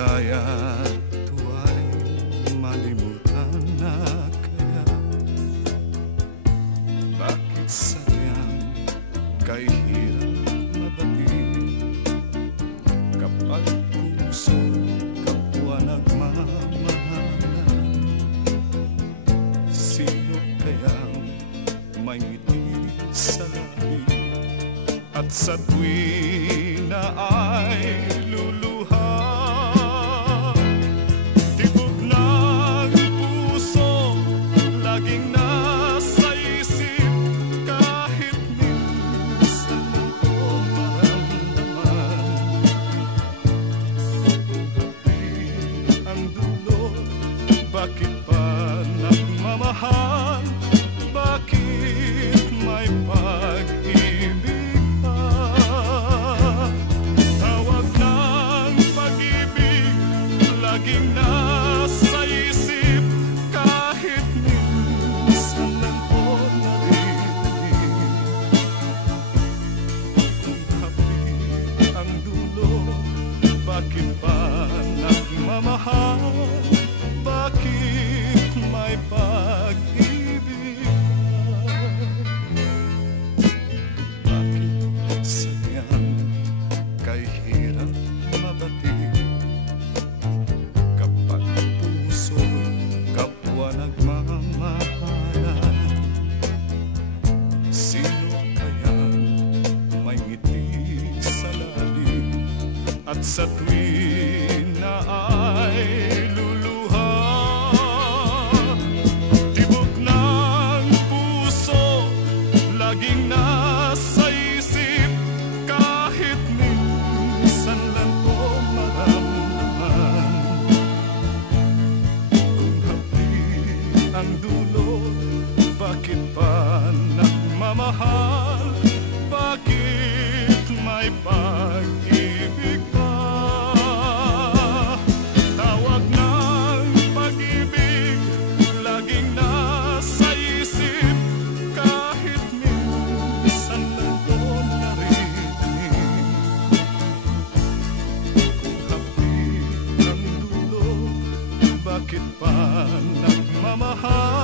Kaya't huwag malimutan na kaya bakit sadyang kay hirap mabatid kapag puso kapwa nagmamahalan. Sino kayang may ngiti sa labi at sa tuwi na ay luluha? Tibok ng puso laging nasa isip kahit minsan ko maramdaman. Hati ang dulo, bakit pa nagmamahal? Bakit may pag-ibig pa? Tawag ng pag-ibig laging nasa isip kahit minsan lang ko narinig. Kung hapit ang dulo, bakit pa nagmamahal? Bakit may pag-ibig pa? Bakit sadyang kay hirap mabatid kapag puso'y kapwa nagmamahalan? Sino kayang may ngiti sa lalim at sa tuwi na ay luluha? Tibok ng puso laging nasa isip kahit minsan lang ko maramdaman. Kung hapdi ang dulo, bakit pa nagmamahal? Bakit may pag-ibig pa? Tawag ng pag-ibig laging nasa isip kahit minsan lang ko narinig. Kung hapdi ang dulo, bakit pa nagmamahal?